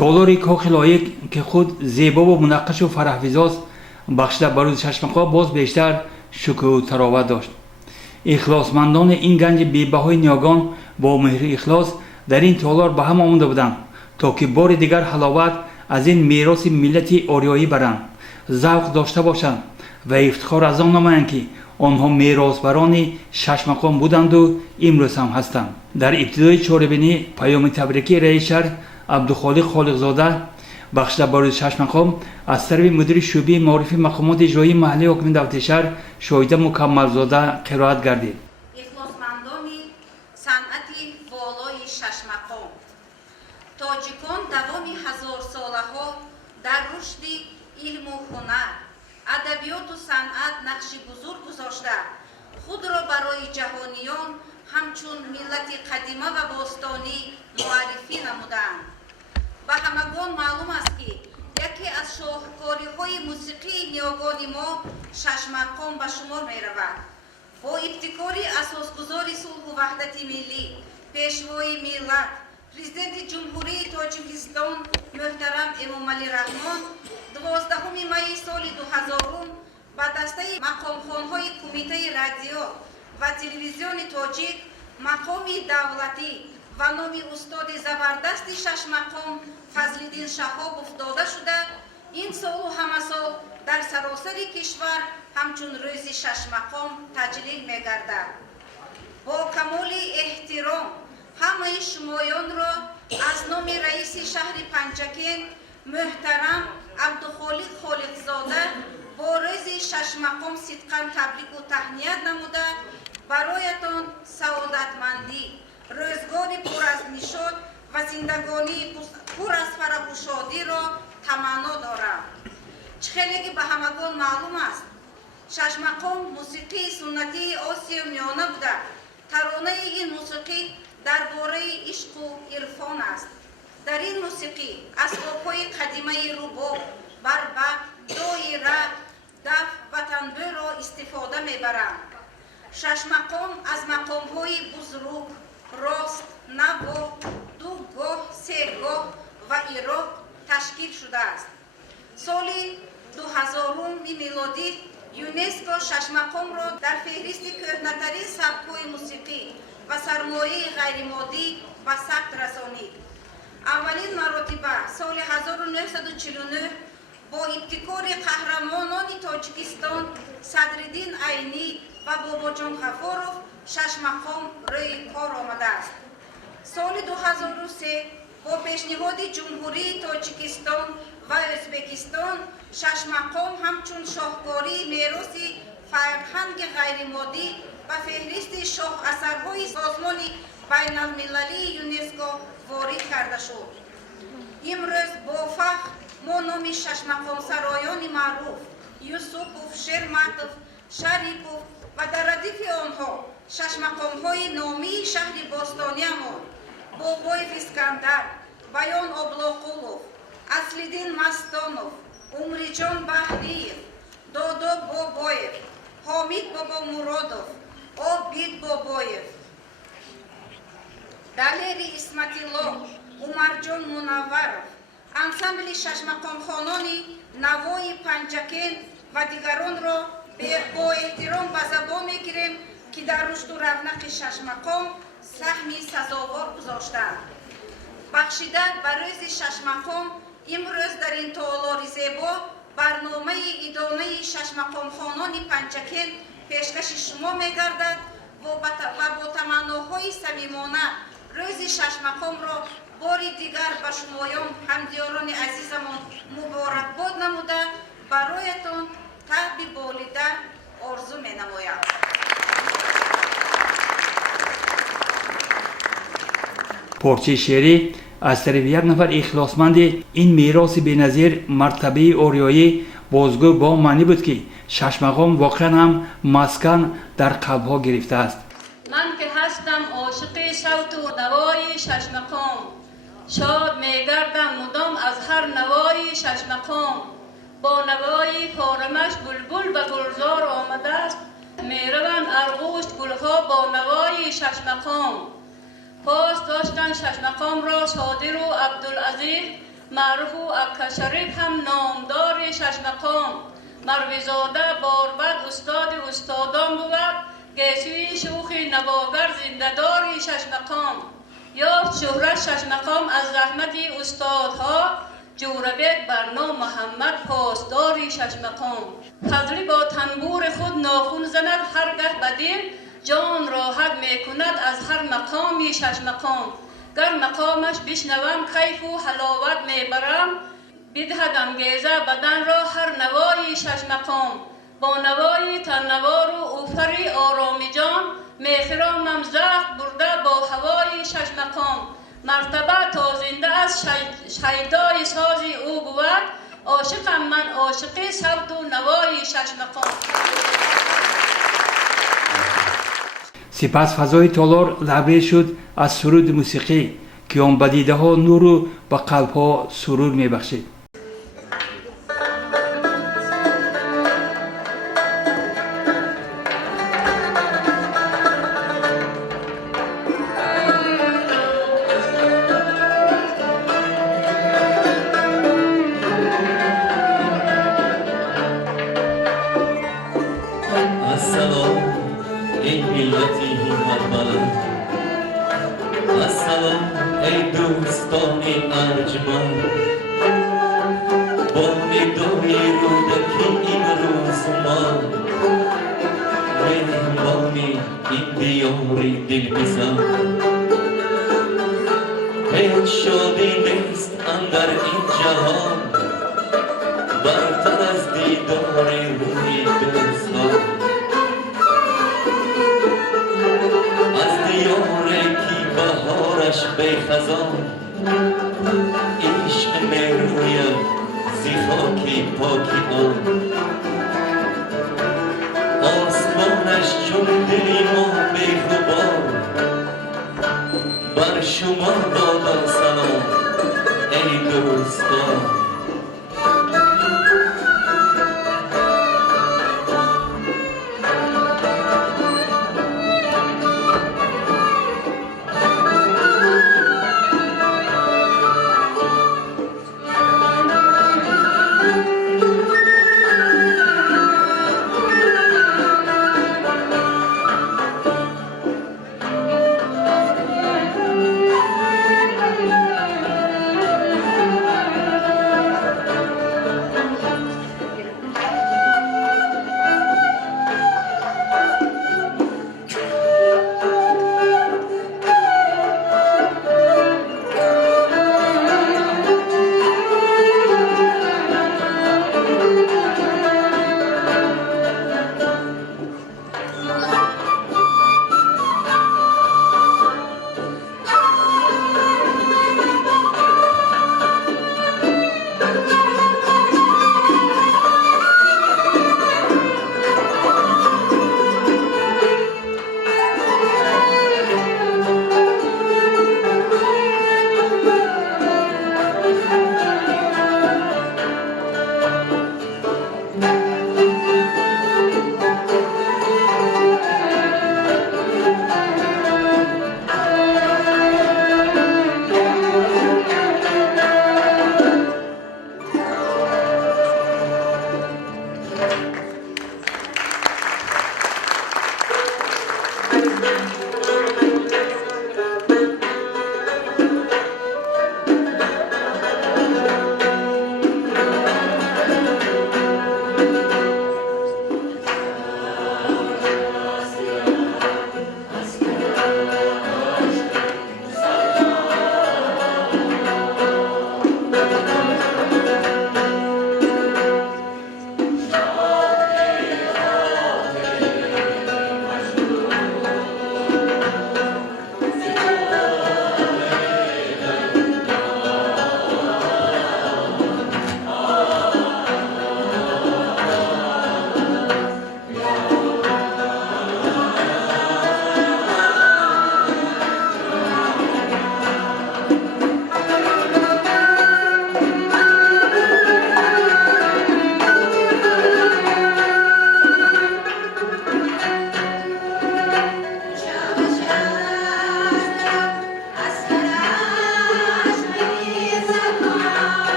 تالاری کاخ لایق که خود زیبا و منقش و فرح‌فزاست بخشیده بر روز ششمقام باز بیشتر شکوه و تراوت داشت. اخلاصمندان این گنج بی‌بهای نیاگان با مهر اخلاص در این تالار به هم آمده بودند تا که بار دیگر حلاوت از این میراث ملت آریایی برند، ذوق داشته باشند و افتخار از آن نمایند که آنها میراثبران ششمقام بودند و امروز هم هستند. در ابتدای چاره‌بینی پیام تبریکی رئیس شهر عبدالخالق خالقزاده بخشیده بر روز ششمقام از طرف مدیر شعبه معرفی مقامات اجرایی محلی حاکم دولت شهر شاهد مکملزاده قرائت گردید. اخلاصمندان صنعت بالای ششمقام، تاجیکان دوامی هزار ساله ها در رشد علم و هنر، ادبیات و صنعت نقشی بزرگ گذاشته خود را برای جهانیان همچون ملت قدیمه و باستانی معرفی نمودند. به همگان معلوم است که یکی از شاهکاری‌های موسیقی نیاگان ما ششمقام به شمار می‌رود. با ابتکار اساسگذار صلح و وحدت ملی، پیشوای ملت، پرزیدنت جمهوری تاجیکستان محترم امامعلی رحمان 12 می سال 2000 با دسته مقامخوان‌های کمیته رادیو و تلویزیون تاجیک مقام دولتی و نام استاد زبردست ششمقام فضل‌الدین شهاب افتاده شده این سال و همه سال در سراسر کشور همچون روز ششمقام تجلیل می‌گردد. با کمال احترام همه شمایان را از نام رئیس شهر پنجکین محترم عبدالخالق خالقزاده با روز ششمقام صدقاً تبریک و تهنیت نموده برایتان سعادتمندی، روزگاری پر از نشاط و زندگانی پر از فرح و شادی را تمنا دارم. چخیلی به همگان معلوم است ششمقام موسیقی سنتی آسیا میانه بوده. ترانه این موسیقی درباره عشق و عرفان است. در این موسیقی اسباب‌های قدیمه رباب، بربط، دایره، دف و تنبور را استفاده میبرند. ششمقام از مقام‌های بزرگ، راست، نوا، دوگاه، سهگاه و ایراق تشکیل شده است. سال 2000 میلادی یونسکو ششمقام را در فهرست کهنه‌ترین سبک‌های موسیقی و سرمایه غیرمادی به ثبت رسانید. اولین مرتبه سال 1949 با ابتکار قهرمانان تاجیکستان صدرالدین عینی و باباجان غفارov ششمقام روی کار آمده است. سال 2003 با پیشنهاد جمهوری تاجیکستان و ازبکستان ششمقام همچون شاهکاری میراث فرهنگ غیرمادی و فهرست شاه اثرهای سازمان بین المللی یونسکو وارد کرده شد. امروز با فخر ما نام ششمقام سرایان معروف یوسفوف، شرمتوف، شریفوف و در ردیف آنها ششمقام های نامی شهر باستانیمان بابای اسکندر، بیان ابلاقولوف، اصل‌الدین مستانوف، عمریجان بحریев، دادا بابایев، حامید بابا مرادوف، عابد بابایев، دلیری اسمت‌الله، عمرجان منورов، انسامبل ششمقام خانانی نوای پنجکین و دیگران را با احترام به زبان میگیریم که در رشد و رونق ششمقام سهمی سزاوار گذاشتند. بخشیده بر روز ششمقام امروز در این تالار زیبا برنامه ادامه ششمقام خانان پنجکین پیشکش شما میگردد و با تمناهای صمیمانه روز ششمقام را باری دیگر به شمایان همدیاران عزیزمان مبارکباد نموده برایتان طرب بالیده آرزو می نمایم. پارچه شعری از طرف یک نفر اخلاصمند این میراث بی‌نظیر مرتبه آریایی بازگو با معنی بود که ششمقام واقعا هم مسکن در قلب‌ها گرفته است. من که هستم عاشق صوت و نوای ششمقام، شاد میگردم مدام از هر نوای ششمقام. با نوای پارمش بلبل به گلزار آمده است، میروند ارغوش گلها با نوای ششمقام. پاس داشتن ششمقام را صادر و عبدالعزیز معروف و اکا شریف هم نامدار شش مقام. مرویزاده باربد استاد استادان بود. گیسوی شوخ نواگر زنده‌داری شش مقام. یافت شهرت شش مقام از رحمت استادها. جوربک برنامه محمد پاسداری شش مقام. فضلی با تنبور خود ناخون زند هرگه بدین. جان راحت می کند از هر مقامی شش مقام. گر مقامش بشنوم کیف و حلاوت می برم. بدهدم گیزه بدن را هر نوایی شش مقام. با نوایی تنوار و اوفری آرامی جان. میخرامم زخم برده با هوای شش مقام. مرتبه تا زنده از شیدای سازی او بود. عاشقم من عاشقی صوت و نوای شش مقام. سپس فضای تالار لبریز شد از سرود موسیقی که آن به دیده ها نور و به قلب ها سرور می بخشید. ای ملتی همت السلام ای دوستان ارجمند با ندای رودکی امروز ما مهمانی این دیار دلبزن هیچ شادی نیست اندر این جهان برتر از دیدار روی دوستان به خزان عشق میرویم زی خاکی پاکی آن آسمانش چون دلی ما بیخوبان بر شما دادم سلام ای دوستان.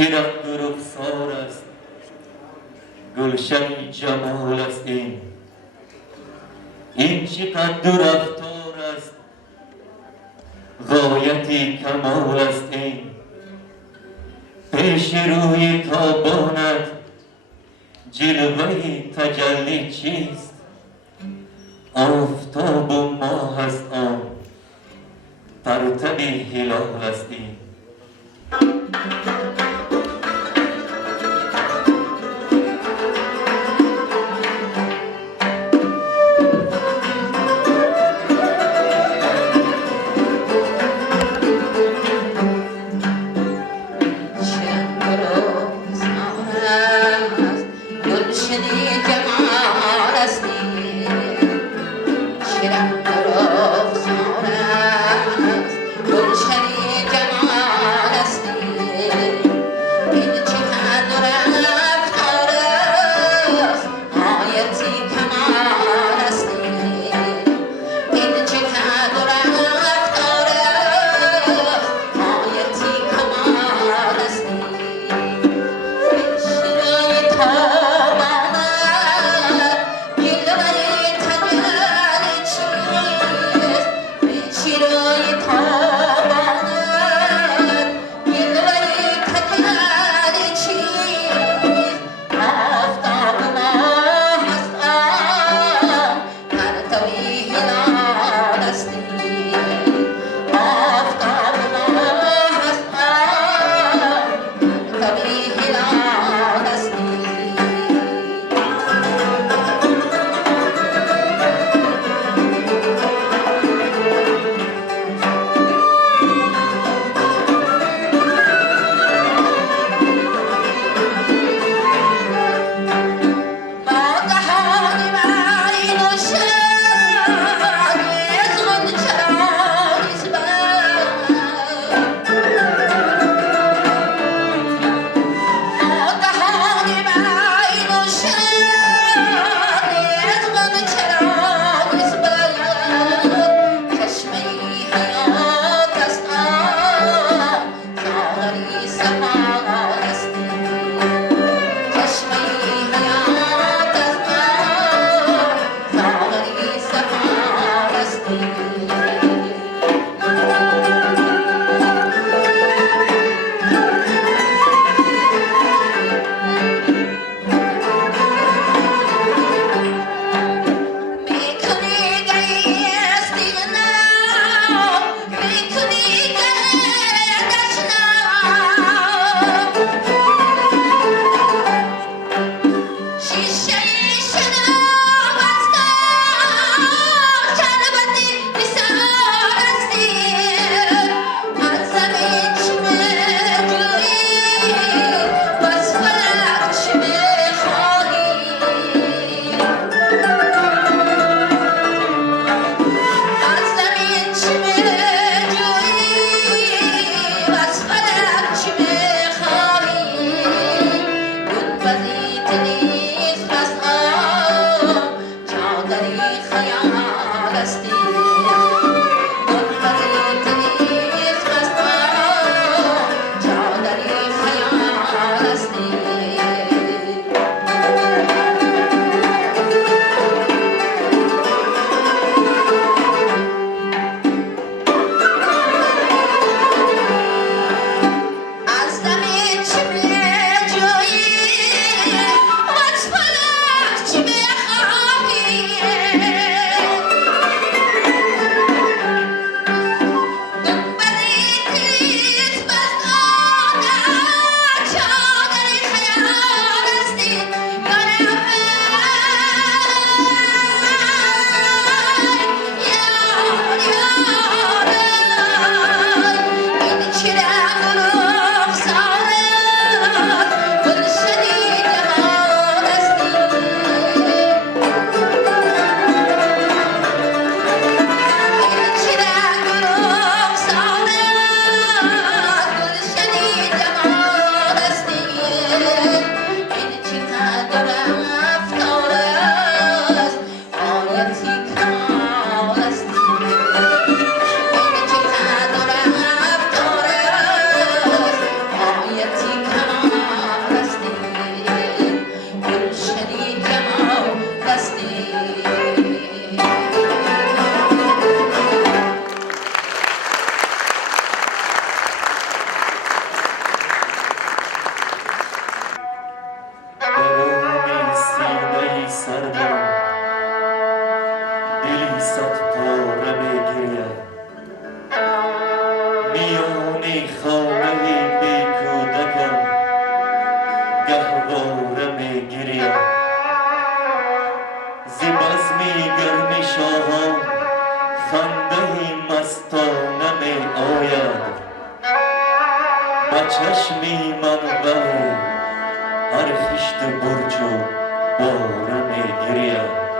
چرا رخسار است گلشن جمال است این چقدر رفتار است غایت کمال است پیش روی تابانت جلوه تجلی چیست آفتاب و ماه است آن پرتب هلال است گلشن جمال است شاهان خنده مستانه می آید به چشمی منور هر خشت برج و باره می گرید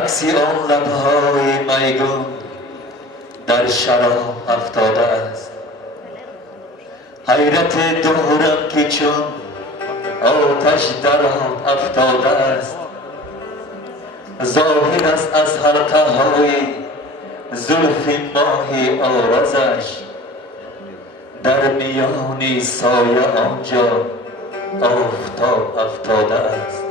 عکسی آن لبهای میگون در شراب افتاده است. حیرت دارم که چون آتش در آن افتاده است. ظاهر است از حلقه های زلف ماه آرزش، در میان سایه آنجا آفتاب افتاده است.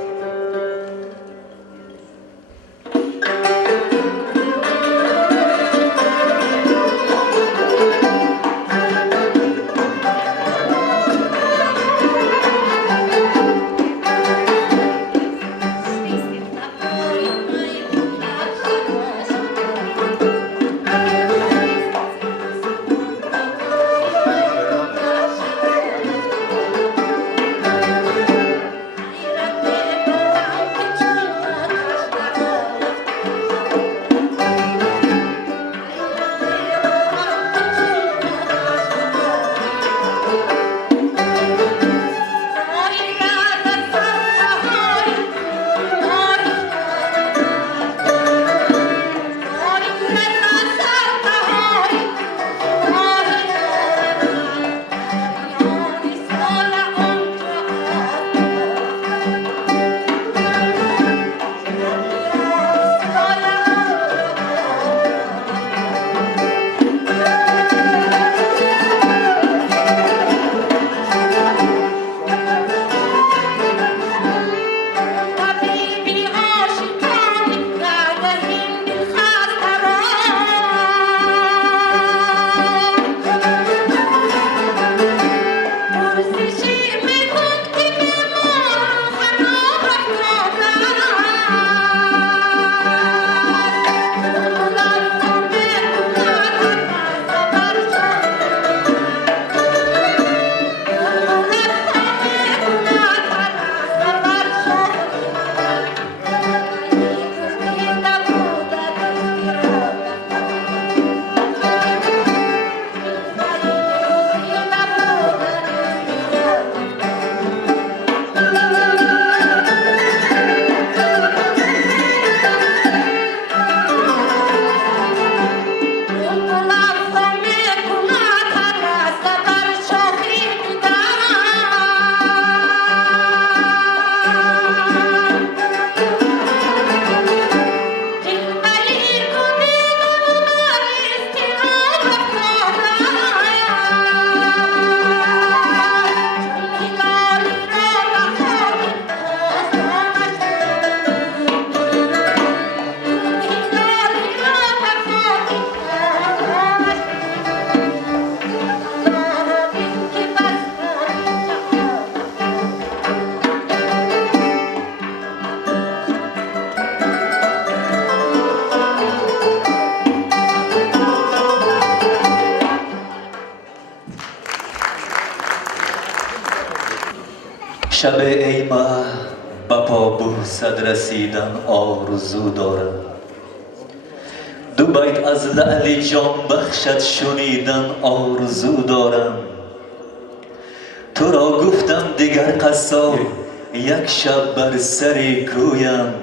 شب ای ماه با پا بوسد رسیدن آرزو دارم. دو بیت از لعل جان بخشت شنیدن آرزو دارم. تو را گفتم دیگر قصاب یک شب بر سر کویم.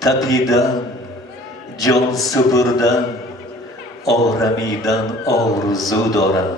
تپیدن جان سپردن آرمیدن آرزو دارم.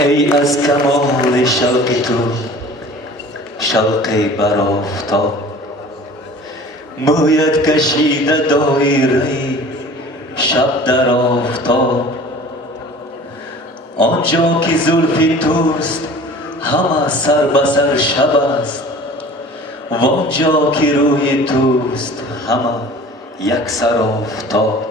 ای از کمال شوق تو شوق بر آفتاب، مویت کشیده دایره شب در آفتاب. آنجا که زلف توست همه سر به سر شب است، وانجا که روی توست همه یک سر آفتاب.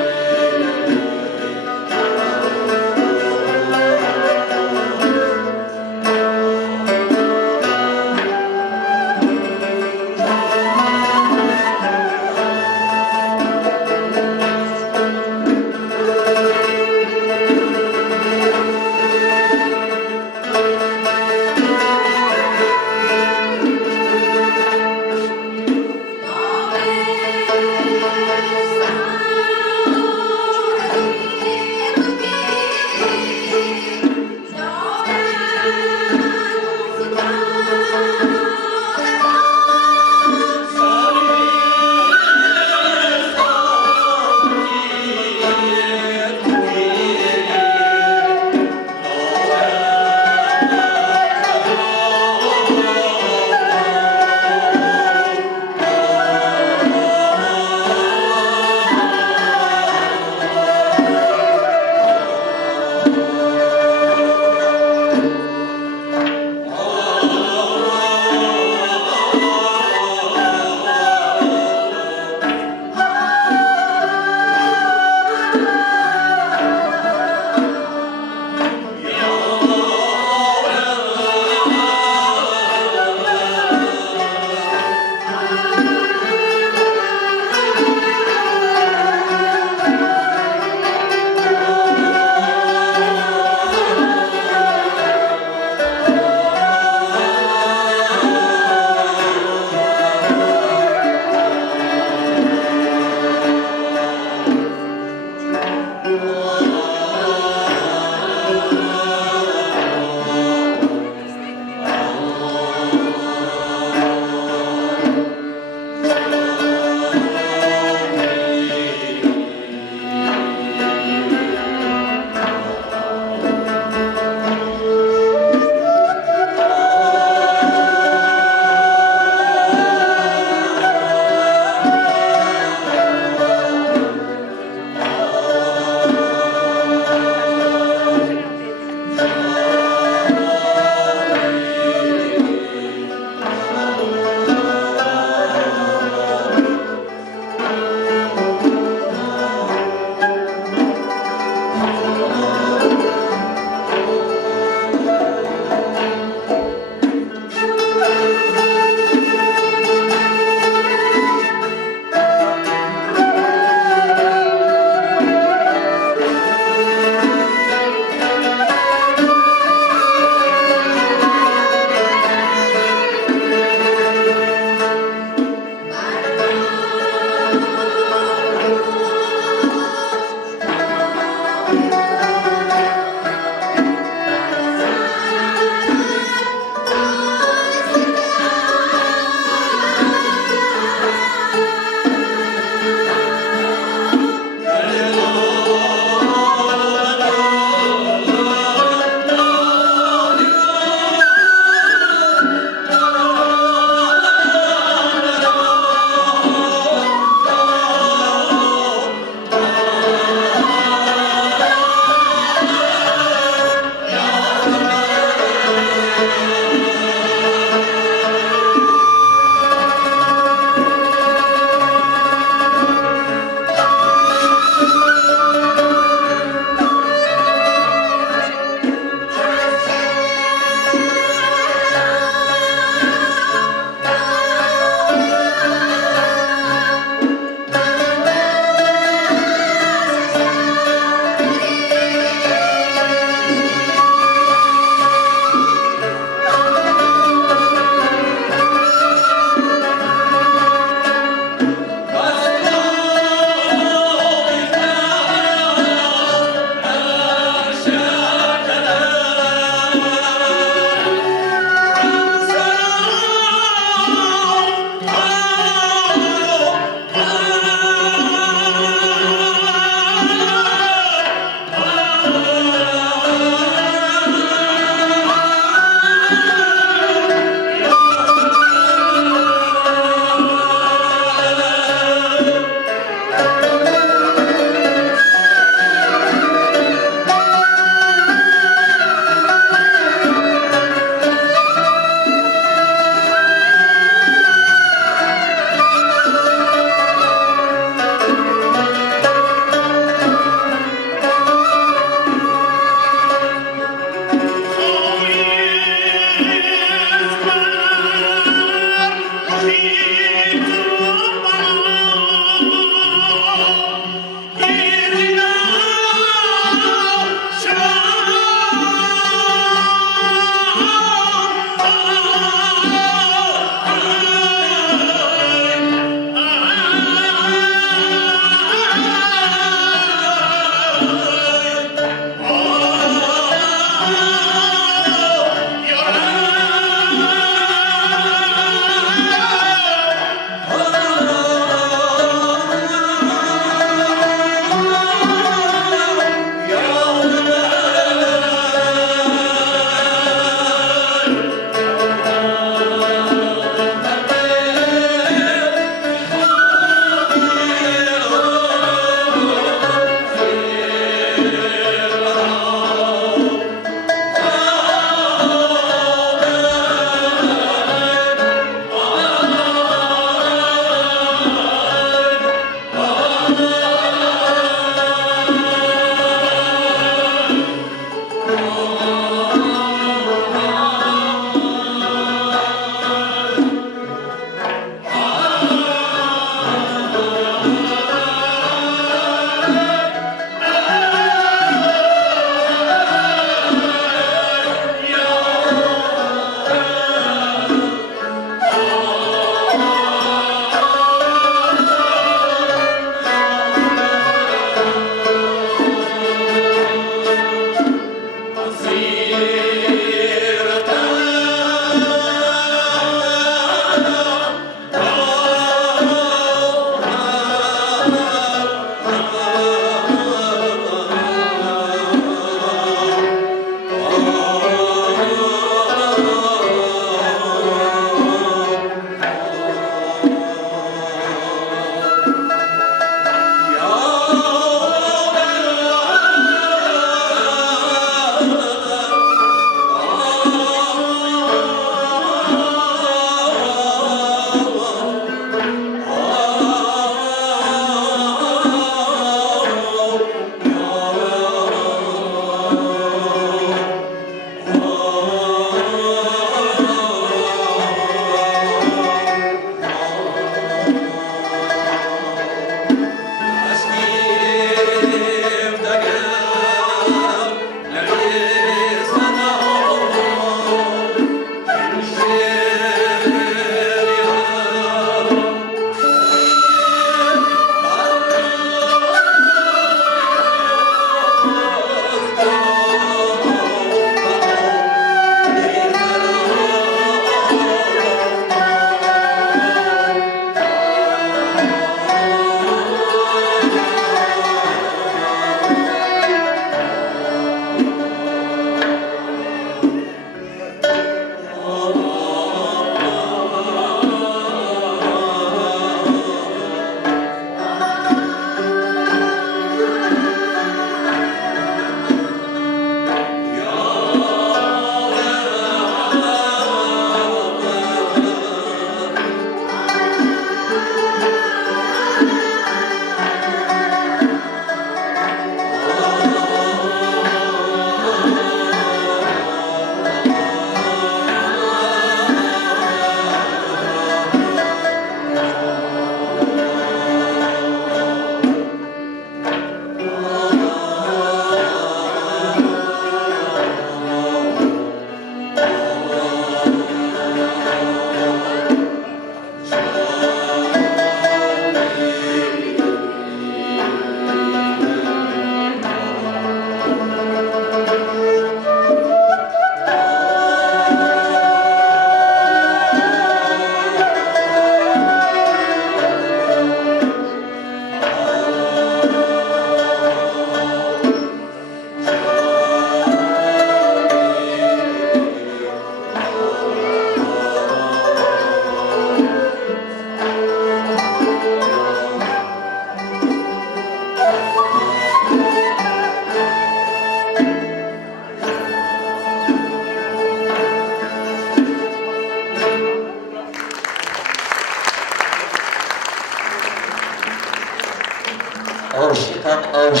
باش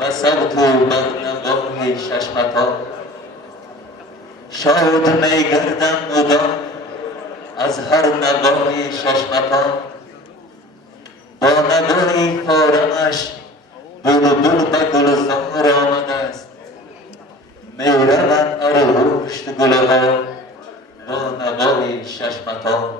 و سر تو بر نگاه ششمتا شاد میگردم مدام از هر نگاه ششمتا با نگاه فارمش بلبل به گلزار آمده است میروند رشت گلها با نگاه ششمتا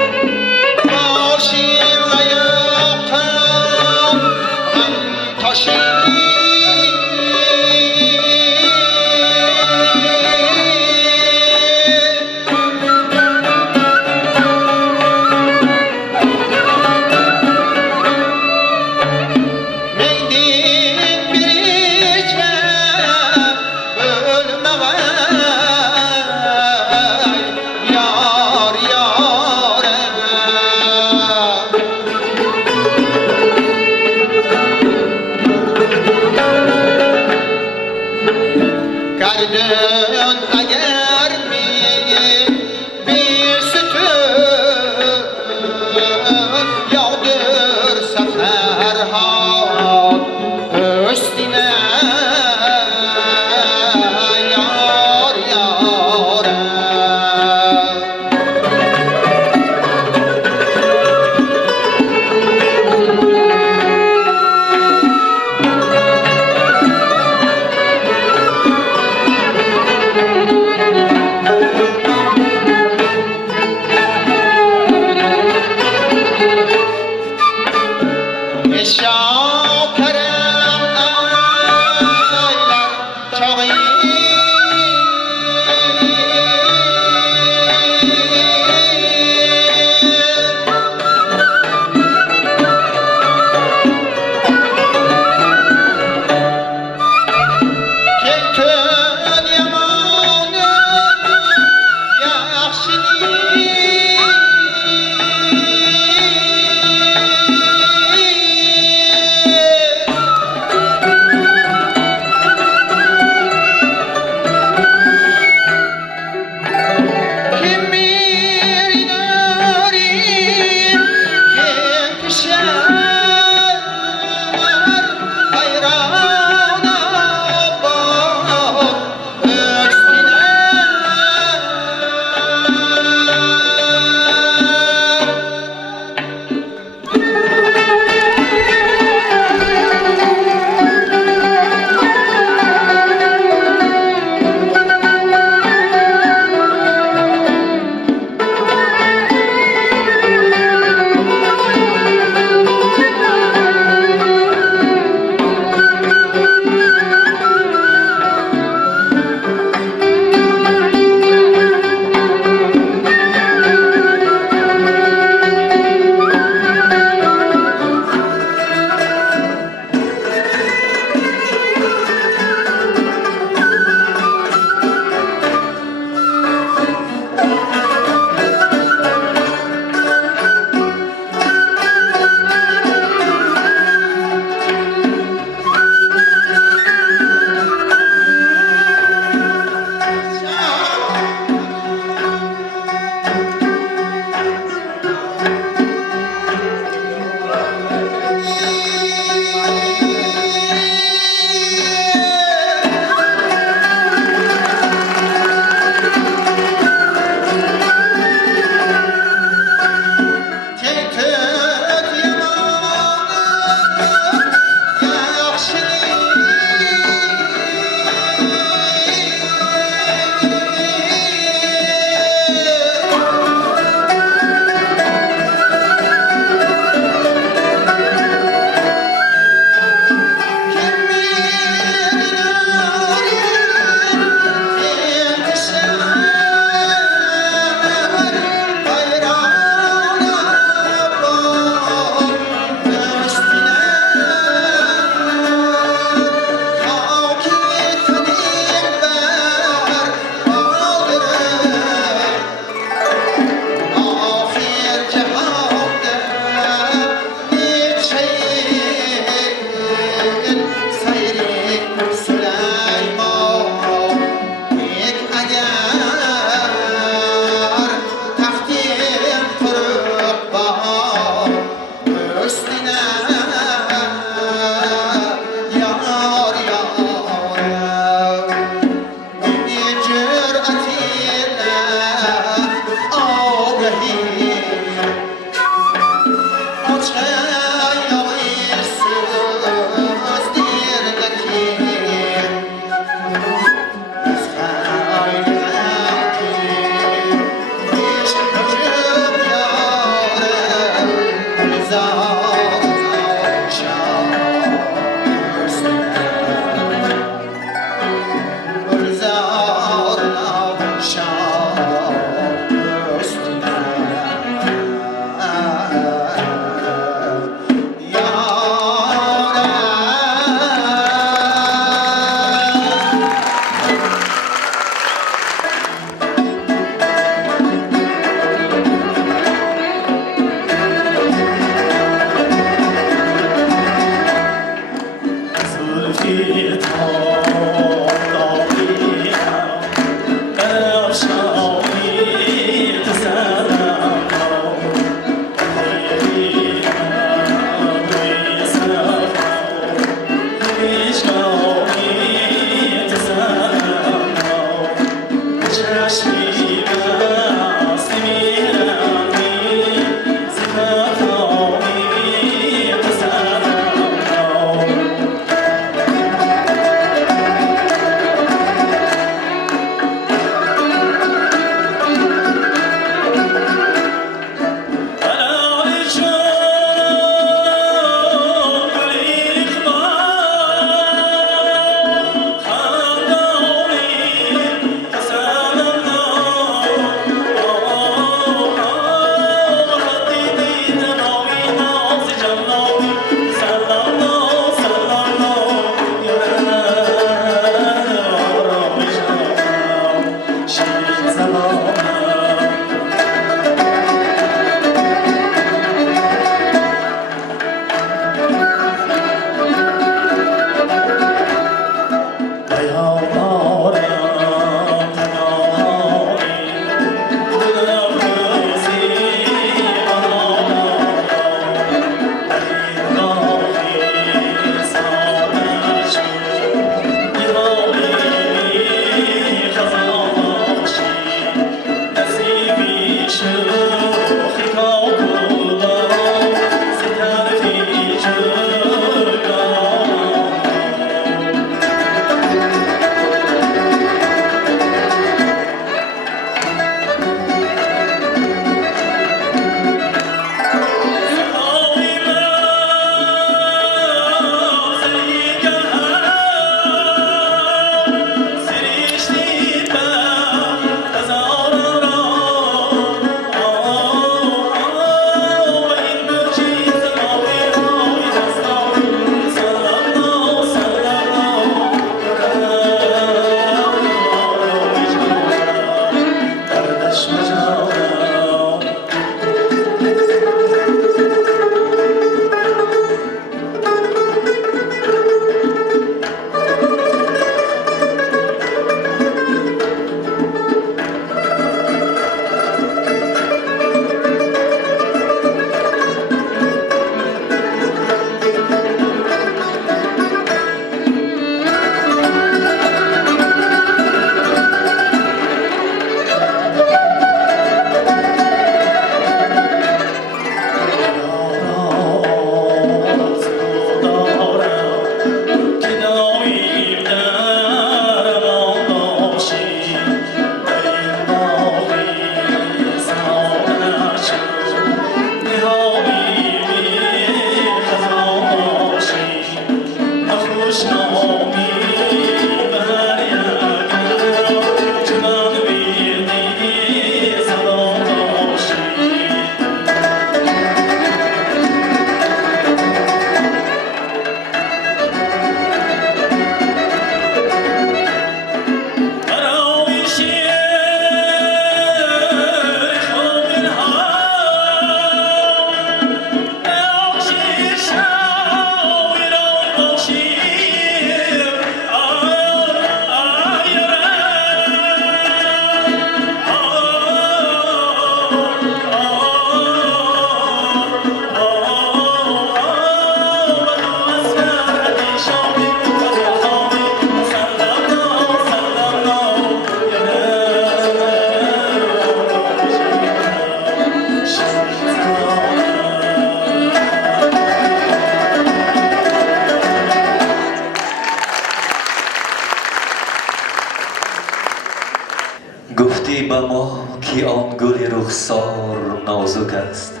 گفتی به ما که آن گل رخسار نازک است،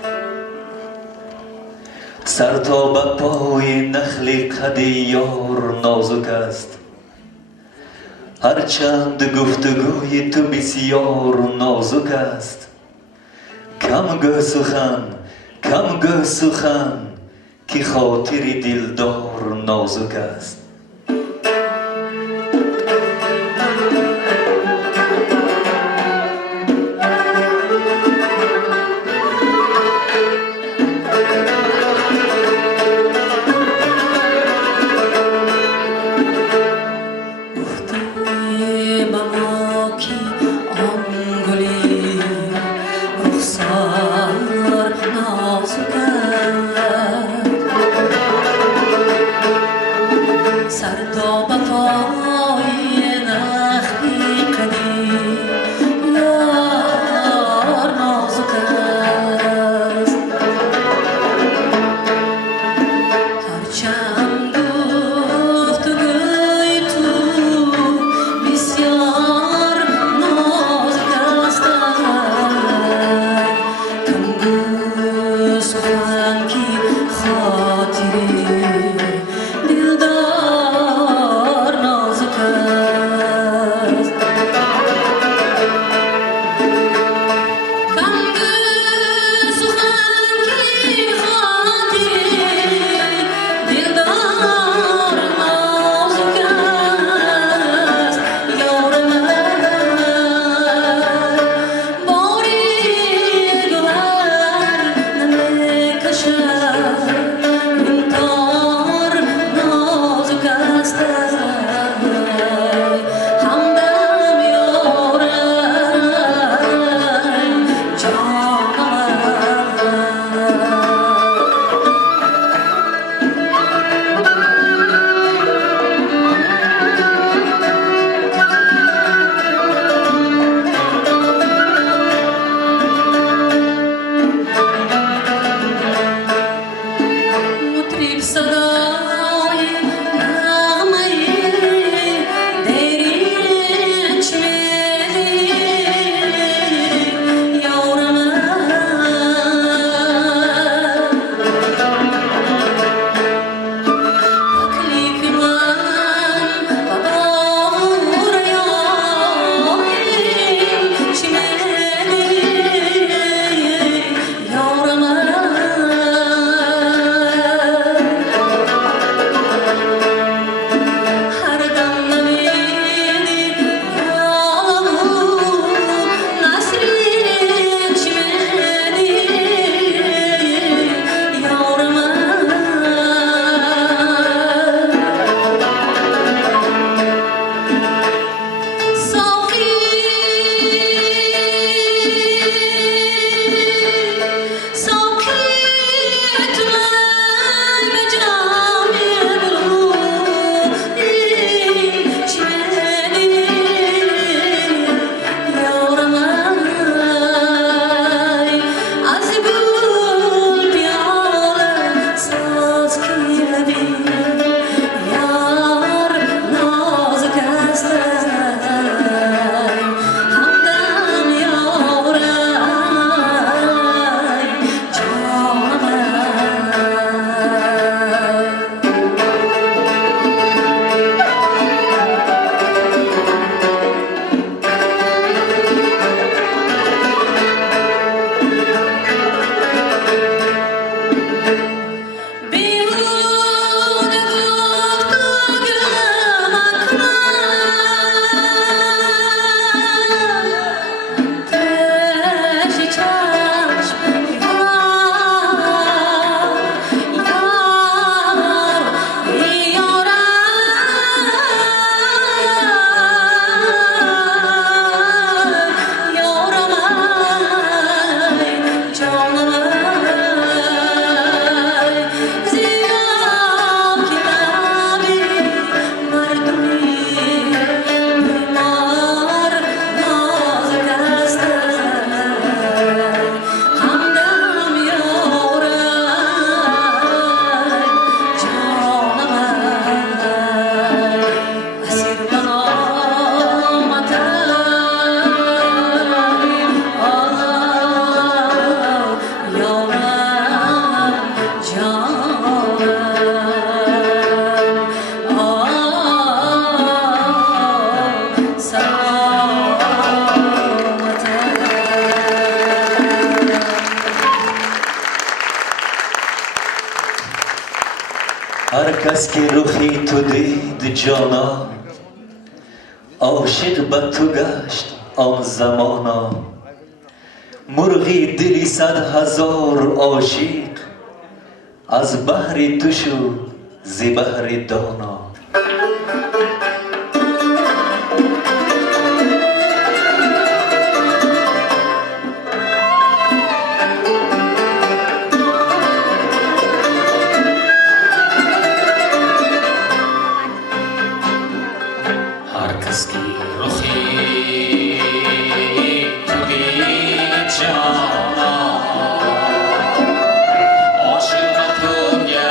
سر تا به پای نخل قد یار نازک است. هرچند گفتگوی تو بسیار نازک است، کم گو سخن که خاطر دلدار نازک است. کس که رخی تو دید جانا عاشق به تو گشت آن زمانا مرغی دلی 100,000 عاشق از بحر تو شد ز بحر دانا عاشق تو گشت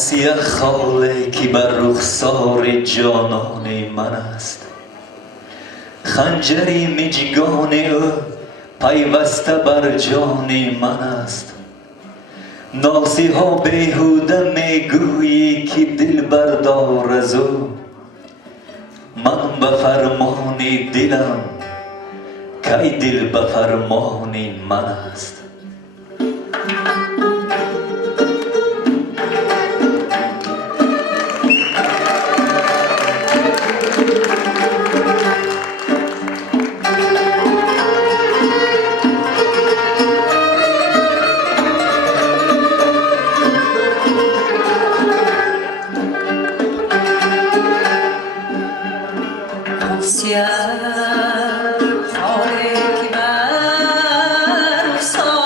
سیه خاله که بر رخسار جانان من است خنجری مجگان او پیوسته بر جان من است ناسی ها بیهوده میگویی که دل بردار از او من به فرمان دلم کی دل به فرمان من است سیاه خاله که بر رخسار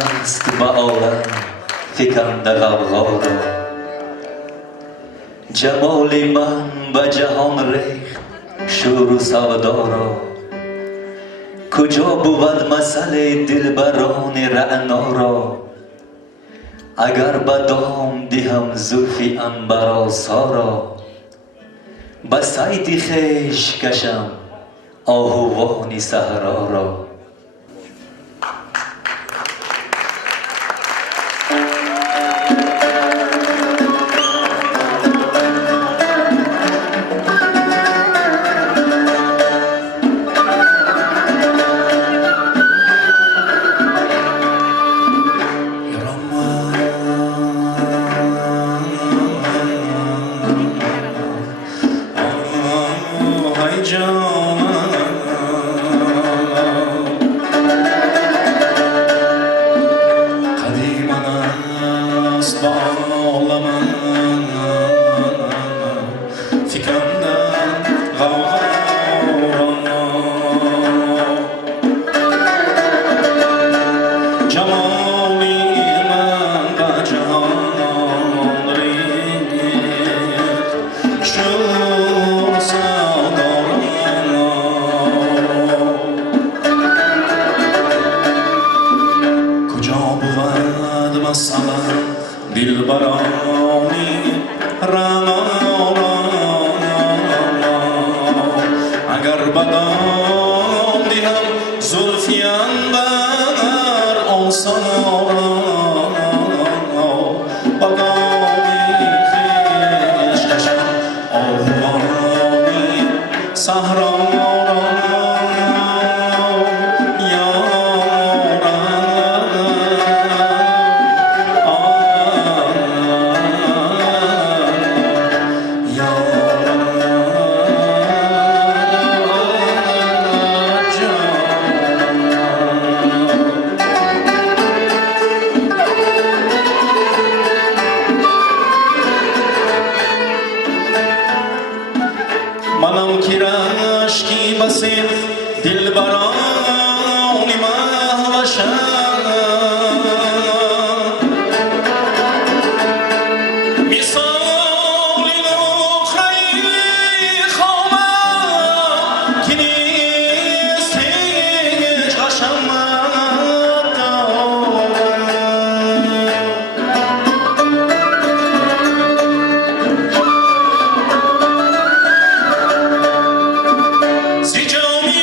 دست به عالم فکنده غوغا را جمال من به جهان ریخت شور و سودا را کجا بود مثل دلبران رعنا را اگر به دام دهم زلف عنبرآسا را به صید خویش کشم آهوان صحرا را Si yo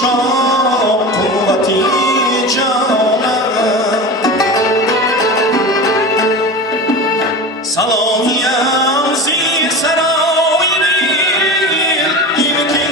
شاه قوتی جانم سلاحیم زی سرای دل این که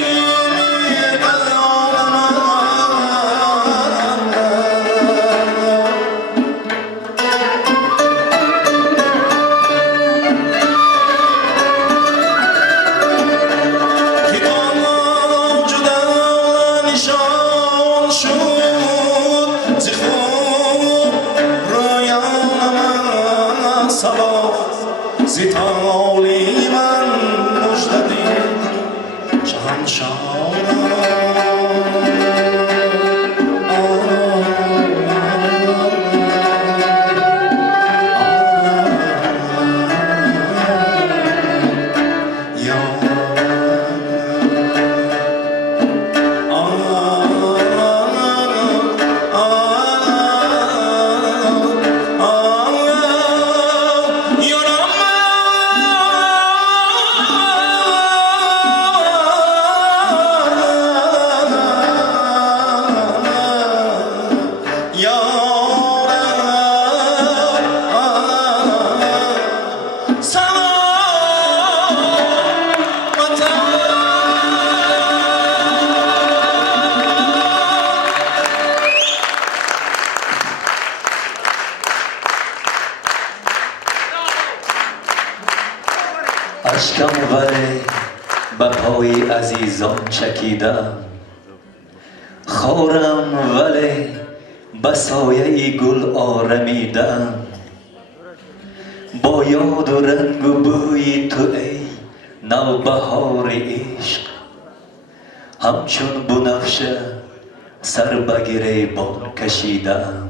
زیتالی من مجددی اشکم ولی به پای عزیزان چکیدم خورم ولی به سایه گل آرمیدم با یاد و رنگ و بوی تو ای نوبهار عشق همچون بنفشه سر به گریبان کشیدم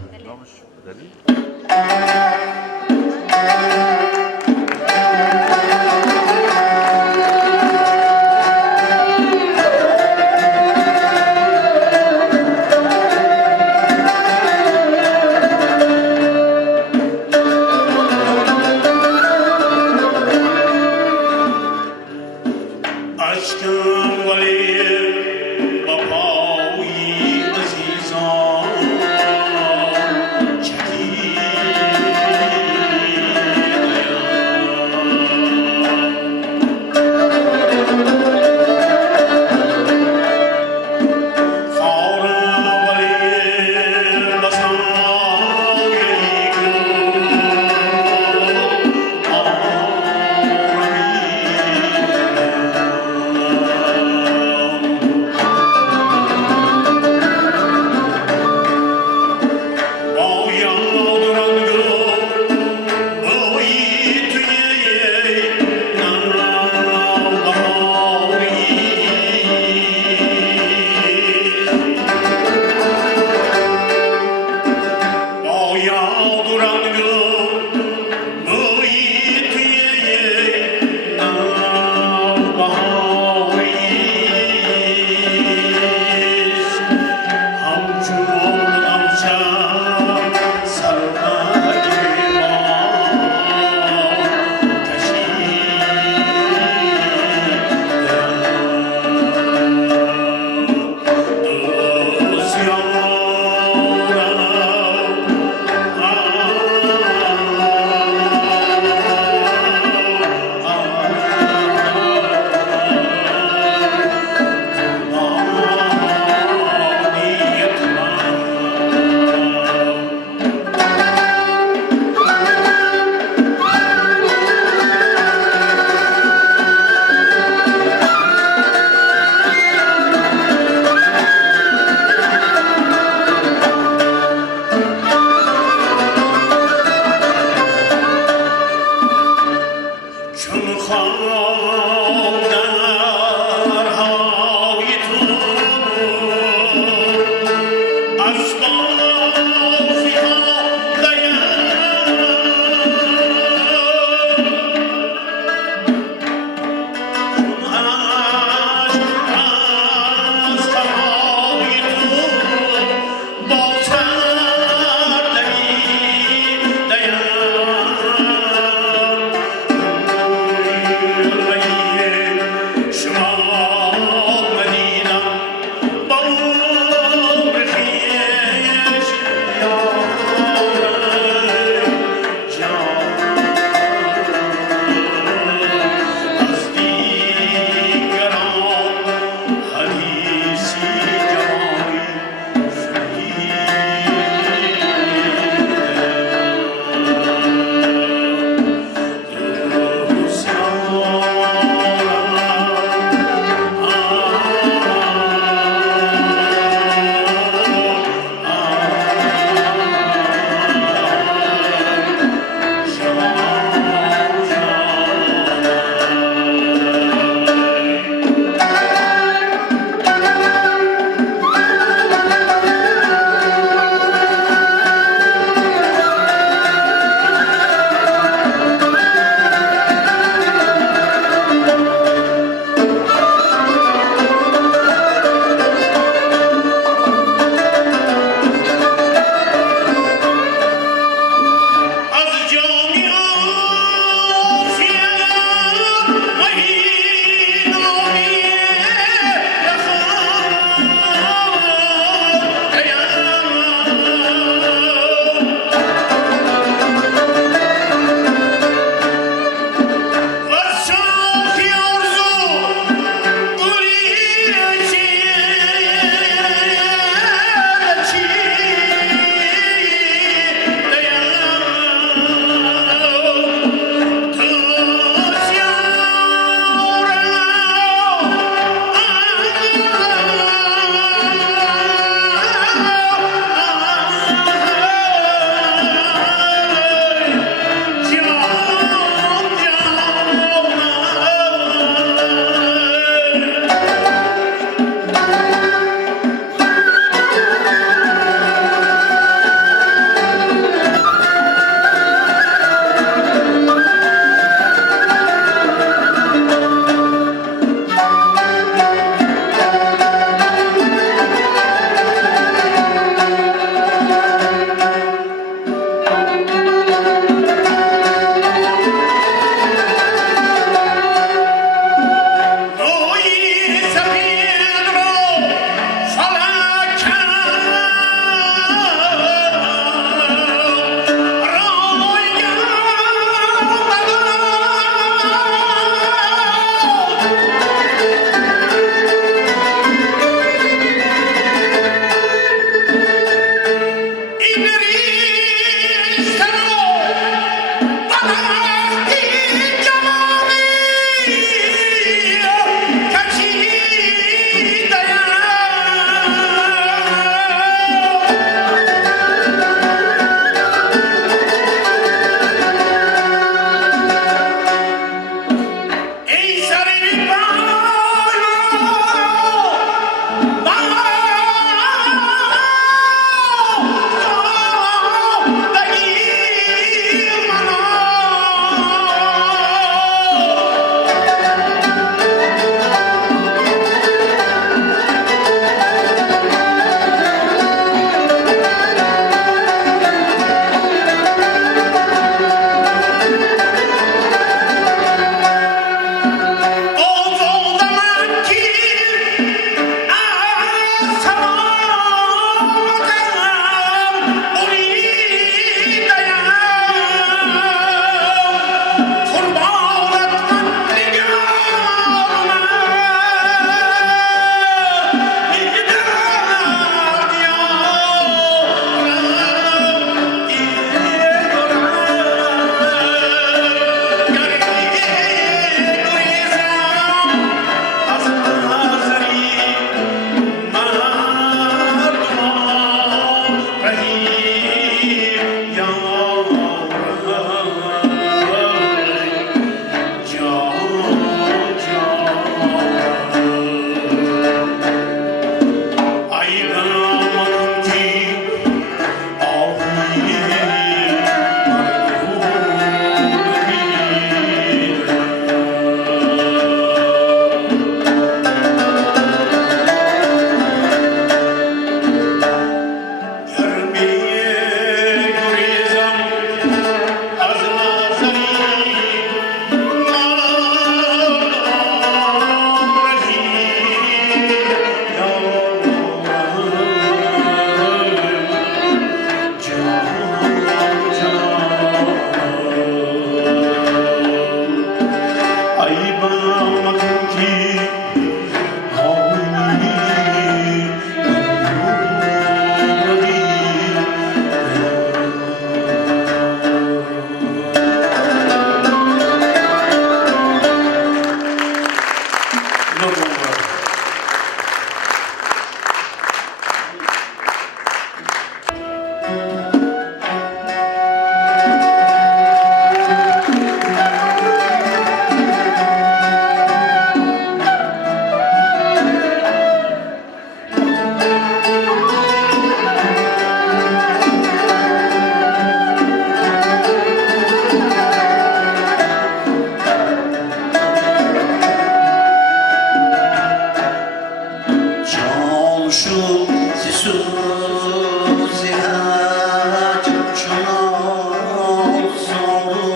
شو سوزی هجم چنان زارو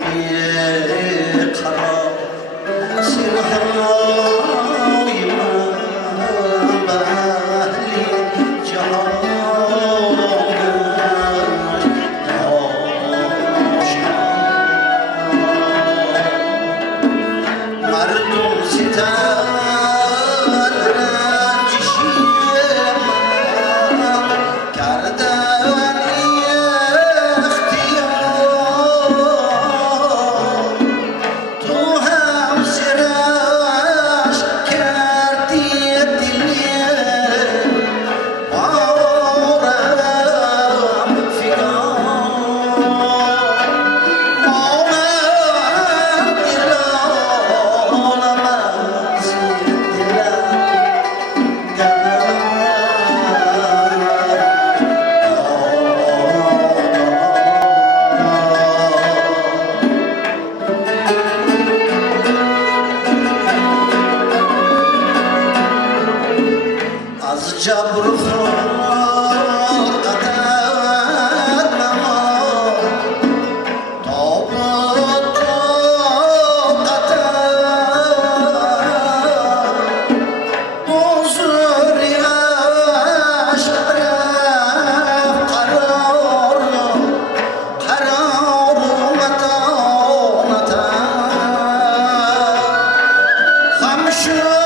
بیقرار سرهای من به اهل جهانش ناشنا مردم ستم جبر فراقت نما طابت طاقت بزرگی اش رفت قرار متانت خمشو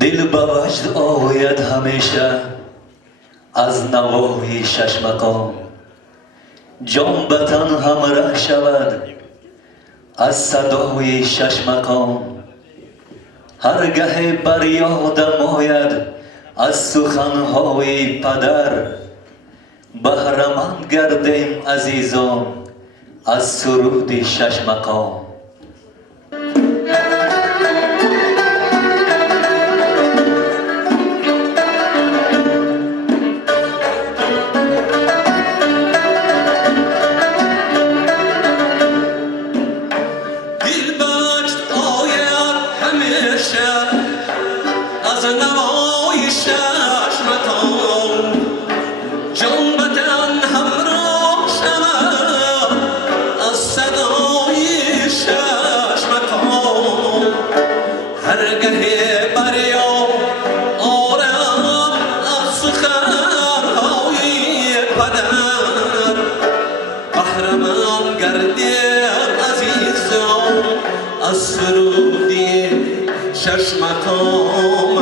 دل به وجد آید همیشه از نوای شش مقام جان به تن همراه شود از صدای شش مقام هر گه بر یادم آید از سخنهای پدر بهره‌مند گردیم عزیزان از سرود شش مقام از نوای شش مقام جان به تن همراه شود از صدای شش مقام هر گه بر یاد آرم از سخنهای پدر بهره‌مند گردیم عزیزان از سرودی شش مقام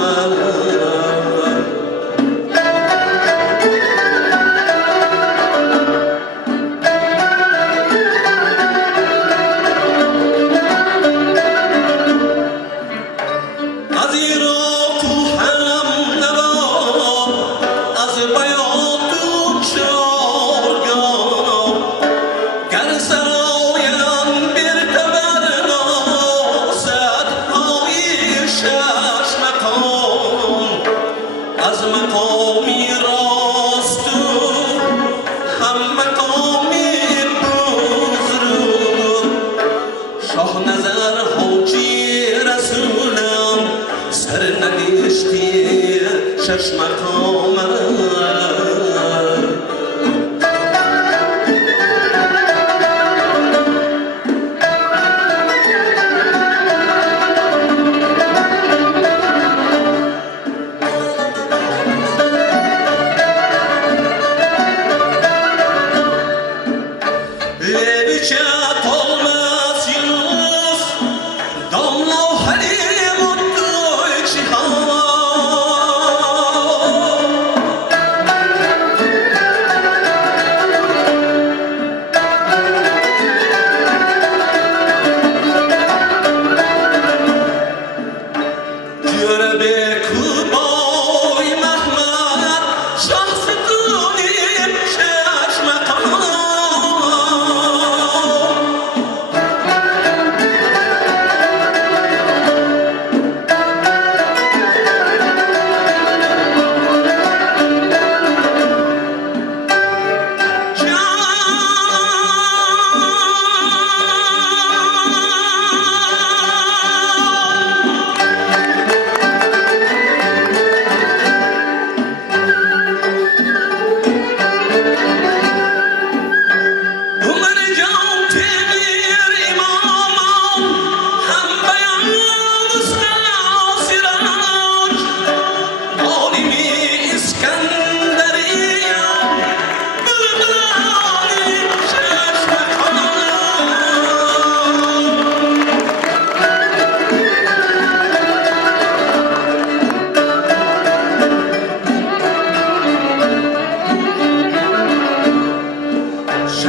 از مقامی راست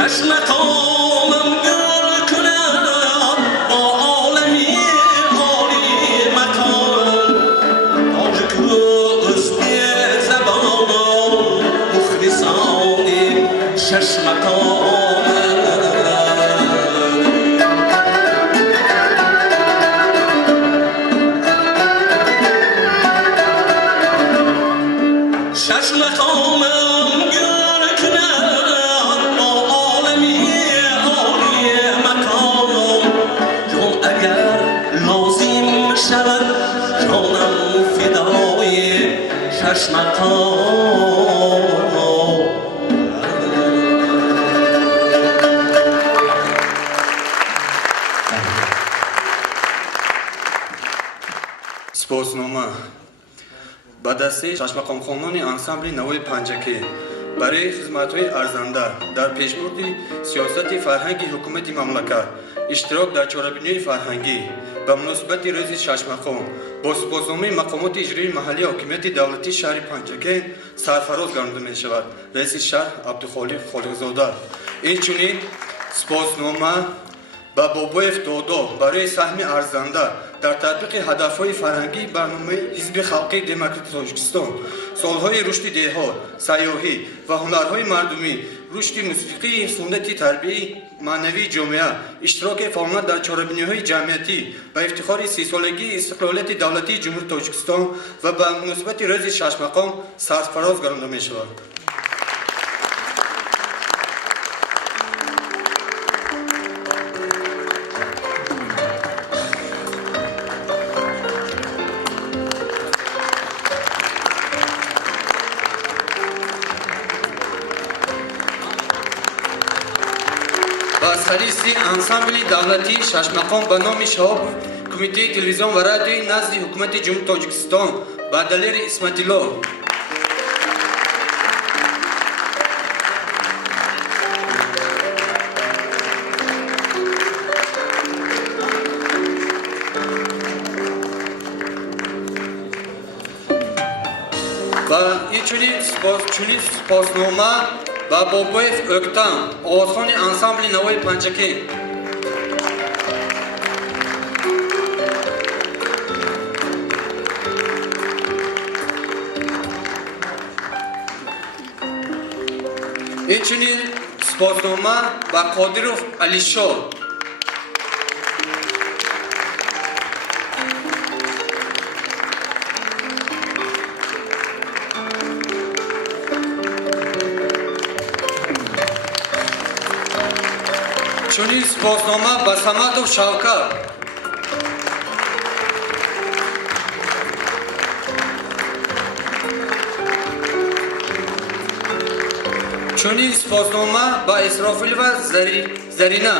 چشم قامم گل کند با عالمی عالی مکان تاجک استی زبان مخلصان شش مقام شش مقامم گل کند با عالمی عالی مکان جان اگر لازم شود جانم فدای شش مقام سپاسنامه به دسته ششمقامخانان انسامبل نوای پنجکی برای خدمت‌های ارزنده در پیشبرد سیاست فرهنگی حکومت مملکت اشتراک در چهاربینی فرهنگی به مناسبت روز ششمقام با سپاسنامه مقامات اجرایی محلی حاکمیت دولتی شهر پنجکی سرفراز گردانده می شود. رئیس شهر عبدالخالق خالقزاده. اینچنین سپاسنامه به بابایف دادا برای سهم ارزنده در تطبیق هدفهای فرهنگی برنامه حزب خلقی دموکراتیک تاجیکستان، سالهای رشد دهات، سیاحی و هنرهای مردمی، رشد موسیقی، سنت تربیتی معنوی جامعه، اشتراک فعال در چهاربینی‌های جمعیتی و افتخار 30 سالگی استقلالیت دولتی جمهوری تاجیکستان و به مناسبت روز ششمقام سرفراز گردانده می‌شود. با سلیسی انسامبل دولتی ششمقام به نام شهاب کمیته تلویزیون و رادیوی نزد حکومت جمهوری تاجیکستان با دلیر اسمت الله و این سپاسنامه با بابایف اکتام آوازخوان انسامبل نوای پنجکی اینچنین سپاسنامه با قادرов علیشاه چنین سپاسنامه به صمدov شوکت چنین سپاسنامه به اسرافیل و زرینه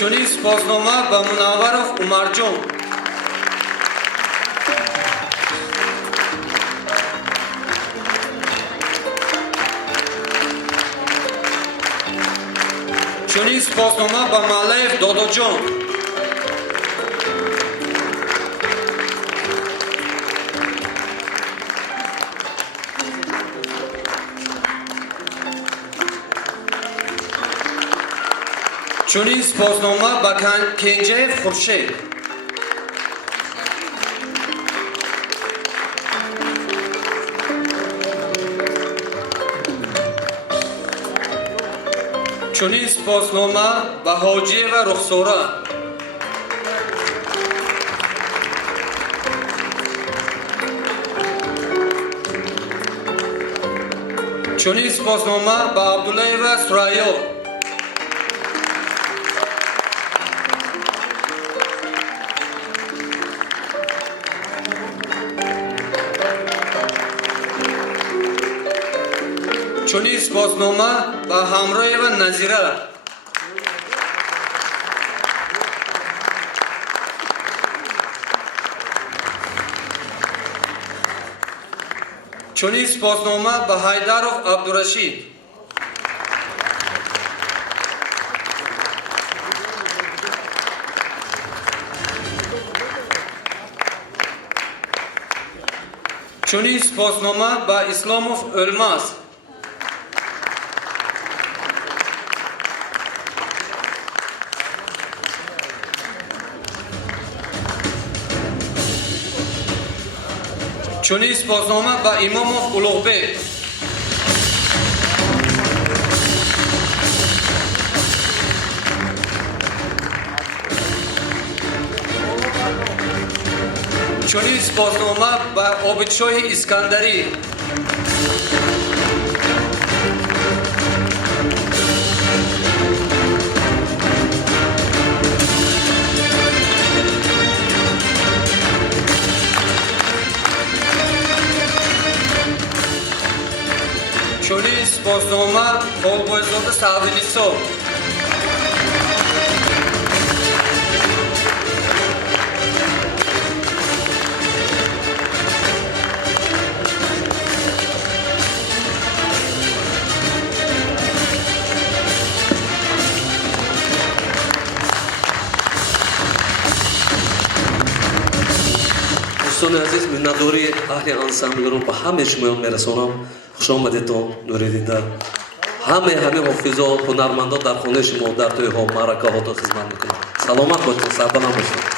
چنین سپاسنامه به منورov عمرجان چنین سپاسنامه به مالایف داداجان چنین سپاسنامه به کنجیف خورشید چنین سپاسنامه به حاجی و رخساره چنین سپاسنامه به عبدالله و سرایا چنین سپاسنامه به همراه و نظیره چنین سپاسنامه به حیدرov عبدالرشید چونین سپاسنامه با اسلاموف الماس چونین سپاسنامه با اماموف اولوغبek چونین سپاسنامه با عابدشاه اسکندری چونین سپاسنامه خالقویزاده سعدینیسو دوستان عزیز منتداری اهل انسامبل رو به همه شما میرسونم. خوش آمدید نوریدیده. همه حافظا هنرمندا در خانه شما در توی ها معرکه ها خدمت میکنم. سلامت باشید، سربلند باشید.